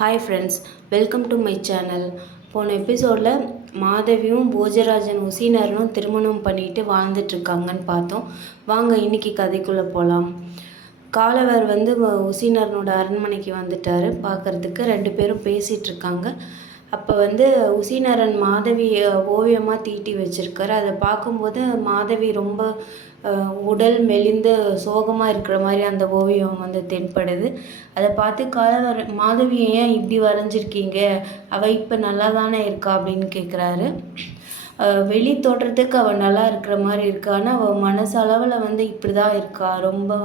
Hi friends, welcome to my channel. போன எபிசோடில் மாதவியும் போஜராஜன் உசீனரனும் திருமணம் பண்ணிட்டு வாழ்ந்துட்டுருக்காங்கன்னு பார்த்தோம். வாங்க இன்றைக்கி கதைக்குள்ளே போகலாம். காலவர் உசீனரனோட அரண்மனைக்கு வந்துட்டார் பார்க்குறதுக்கு. 2 பேரும் பேசிகிட்ருக்காங்க. அப்போ உசீனரன் மாதவி ஓவியமாக தீட்டி வச்சுருக்காரு. அதை பார்க்கும்போது மாதவி ரொம்ப உடல் மெலிந்து சோகமாக இருக்கிற மாதிரி அந்த ஓவியம் தென்படுது. அதை பார்த்து காலவர், மாதவி ஏன் இப்படி வரைஞ்சிருக்கீங்க, அவள் இப்போ நல்லா தானே இருக்கா அப்படின்னு கேட்குறாரு. வெளி தோற்றத்துக்கு அவள் நல்லா இருக்கிற மாதிரி இருக்கா, ஆனால் அவள் மனசளவில் இப்படி தான் இருக்கா. ரொம்ப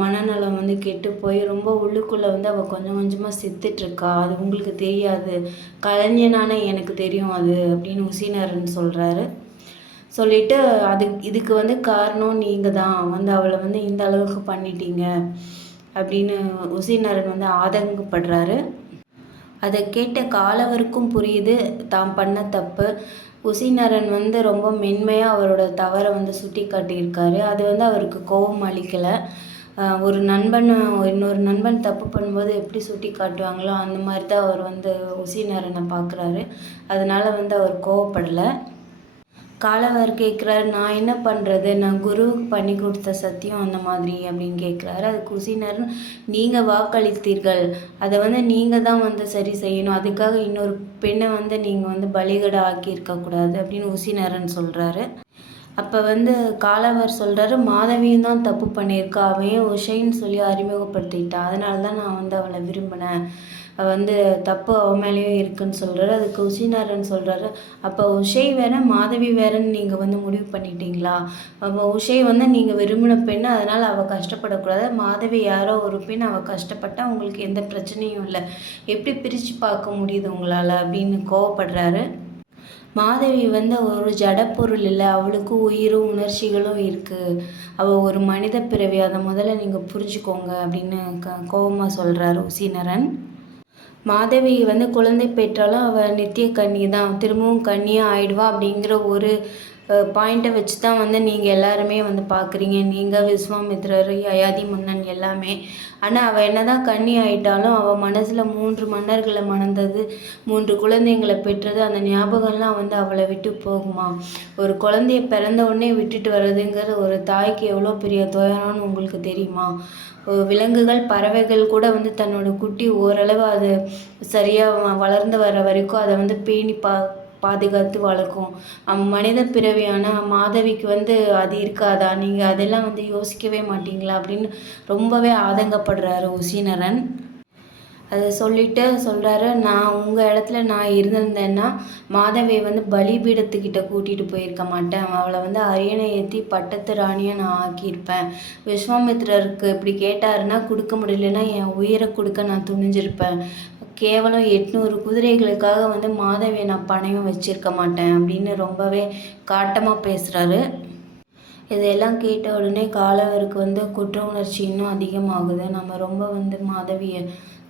மனநலம் கெட்டு போய் ரொம்ப உள்ளுக்குள்ளே அவள் கொஞ்சம் கொஞ்சமாக செத்துட்ருக்கா. அது உங்களுக்கு தெரியாது, கலைஞனான எனக்கு தெரியும் அது அப்படின்னு உசீனரன் சொல்கிறாரு. சொல்லிவிட்டு இதுக்கு காரணம் நீங்கள் தான் அவளை இந்த அளவுக்கு பண்ணிட்டீங்க அப்படின்னு உசீனரன் ஆதங்கப்படுறாரு. அதை கேட்ட காலவருக்கும் புரியுது தாம் பண்ண தப்பு. உசீனரன் ரொம்ப மென்மையாக அவரோட தவறை சுட்டி காட்டியிருக்காரு. அது அவருக்கு கோபம் அளிக்கலை. ஒரு நண்பன் இன்னொரு நண்பன் தப்பு பண்ணும்போது எப்படி சுட்டி காட்டுவாங்களோ அந்த மாதிரி தான் அவர் உசீனரனை பார்க்குறாரு. அதனால் அவர் கோவப்படலை. காலவர் கேட்குறாரு, நான் என்ன பண்ணுறது, நான் குருவுக்கு பண்ணி கொடுத்த சத்தியம் அந்த மாதிரி அப்படின்னு கேட்குறாரு. அதுக்கு உசீனரன், நீங்கள் வாக்களித்தீர்கள், அதை நீங்கள் தான் சரி செய்யணும், அதுக்காக இன்னொரு பெண்ணை நீங்கள் பலிகடை ஆக்கியிருக்கக்கூடாது அப்படின்னு உசீனரன் சொல்கிறாரு. அப்போ காலவர் சொல்கிறாரு, மாதவியும் தான் தப்பு பண்ணியிருக்கா, அவன் உஷைன்னு சொல்லி அறிமுகப்படுத்திட்டா, அதனால தான் நான் அவளை விரும்பினேன், தப்பு அவன் மேலேயும் இருக்குன்னு சொல்கிறாரு. அதுக்கு உசீனரன் சொல்கிறாரு, அப்போ உஷை வேற மாதவி வேறன்னு நீங்கள் முடிவு பண்ணிட்டீங்களா? அப்போ உஷை நீங்கள் விரும்பின பெண், அதனால் அவள் கஷ்டப்படக்கூடாது, மாதவி யாரோ ஒரு பெண், அவள் கஷ்டப்பட்டால் உங்களுக்கு எந்த பிரச்சனையும் இல்லை, எப்படி பிரித்து பார்க்க முடியுது உங்களால் அப்படின்னு கோவப்படுறாரு. மாதவி ஒரு ஜடப்பொருள் இல்லை, அவளுக்கு உயிரும் உணர்ச்சிகளும் இருக்குது, அவள் ஒரு மனித பிறவி, அதை முதல்ல நீங்கள் புரிஞ்சுக்கோங்க அப்படின்னு கோபமாக சொல்கிறாரு உசீனரன். மாதவி குழந்தை பெற்றாலும் அவள் நித்திய கன்னி தான், திரும்பவும் கன்னியாக ஆயிடுவா அப்படிங்கிற ஒரு பாயிண்ட்டை வச்சு தான் நீங்கள் எல்லாருமே பார்க்குறீங்க, நீங்கள், விஸ்வாமித்திரர், யயாதி மன்னன் எல்லாமே. ஆனால் அவள் என்ன தான் கன்னி ஆகிட்டாலும் அவள் மனசில் 3 மன்னர்களை மணந்தது, 3 குழந்தைங்களை பெற்றது, அந்த ஞாபகம்லாம் அவளை விட்டு போகுமா? ஒரு குழந்தைய பிறந்த உடனே விட்டுட்டு வர்றதுங்கிறது ஒரு தாய்க்கு எவ்வளோ பெரிய துயரம்னு உங்களுக்கு தெரியுமா? விலங்குகள், பறவைகள் கூட தன்னோட குட்டி ஓரளவு அது சரியாக வளர்ந்து வர வரைக்கும் அதை பேணி பாதுகாத்து வளர்க்கும். மனித பிறவியான மாதவிக்கு அது இருக்காதா? நீங்கள் அதெல்லாம் யோசிக்கவே மாட்டீங்களா அப்படின்னு ரொம்பவே ஆதங்கப்படுறாரு உசீனரன். அதை சொல்லிட்டு சொல்கிறாரு, நான் உங்கள் இடத்துல நான் இருந்திருந்தேன்னா மாதவியை பலிபீடத்துக்கிட்ட கூட்டிகிட்டு போயிருக்க மாட்டேன், அவளை அரியணை ஏற்றி பட்டத்து ராணியை நான் ஆக்கியிருப்பேன், விஸ்வாமித்திரருக்கு இப்படி கேட்டாருன்னா கொடுக்க முடியலன்னா என் உயிரை கொடுக்க நான் துணிஞ்சிருப்பேன், கேவலம் 800 குதிரைகளுக்காக மாதவியை நான் பணையம் வச்சிருக்க மாட்டேன் அப்படின்னு ரொம்பவே காட்டமாக பேசுகிறாரு. இதையெல்லாம் கேட்ட உடனே காலவருக்கு குற்ற உணர்ச்சி இன்னும் அதிகமாகுது. நம்ம ரொம்ப மாதவியை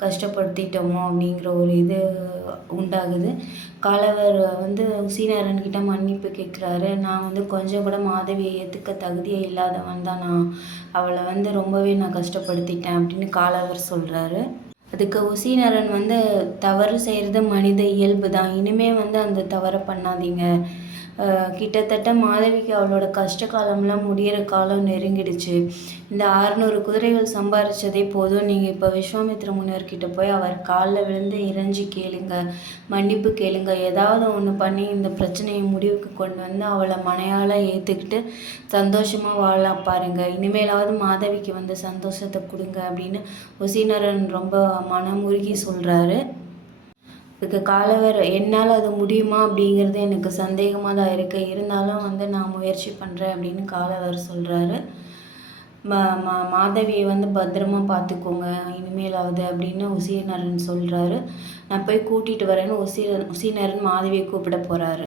கஷ்டப்படுத்திட்டோமோ அப்படிங்கிற ஒரு இது உண்டாகுது. காலவர் உசீனரன்கிட்ட மன்னிப்பு கேட்குறாரு. நான் கொஞ்சம் கூட மாதவியை ஏற்றுக்க தகுதியே இல்லாதவன் தான், நான் அவளை ரொம்பவே நான் கஷ்டப்படுத்திட்டேன் அப்படின்னு காலவர் சொல்கிறாரு. அதுக்கு உசீனரன் தவறு செய்கிறது மனித இயல்பு தான், இனிமேல் அந்த தவறை பண்ணாதீங்க, கிட்டத்தட்ட மாதவிக்கு அவளோட கஷ்ட காலம்லாம் முடிகிற காலம் நெருங்கிடுச்சு, இந்த 600 குதிரைகள் சம்பாரித்ததே போதும், நீங்கள் இப்போ விஸ்வாமித்திர முனிவர்கிட்ட போய் அவர் காலில் விழுந்து இறைஞ்சி கேளுங்க, மன்னிப்பு கேளுங்க, ஏதாவது ஒன்று பண்ணி இந்த பிரச்சனையை முடிவுக்கு கொண்டு அவளை மனையால் ஏற்றுக்கிட்டு சந்தோஷமாக வாழ பாருங்கள், இனிமேலாவது மாதவிக்கு சந்தோஷத்தை கொடுங்க அப்படின்னு உசீனரன் ரொம்ப மனமுருகி சொல்கிறாரு. இதுக்கு காலவர், என்னால் அது முடியுமா அப்படிங்கிறது எனக்கு சந்தேகமாக தான் இருக்குது, இருந்தாலும் நான் முயற்சி பண்ணுறேன் அப்படின்னு காலவர் சொல்கிறாரு. மாதவியை பத்திரமா பார்த்துக்கோங்க இனிமேலாவது அப்படின்னு உசீனரன் சொல்கிறாரு. நான் போய் கூட்டிகிட்டு வரேன்னு உசீனரன் மாதவியை கூப்பிட போகிறாரு.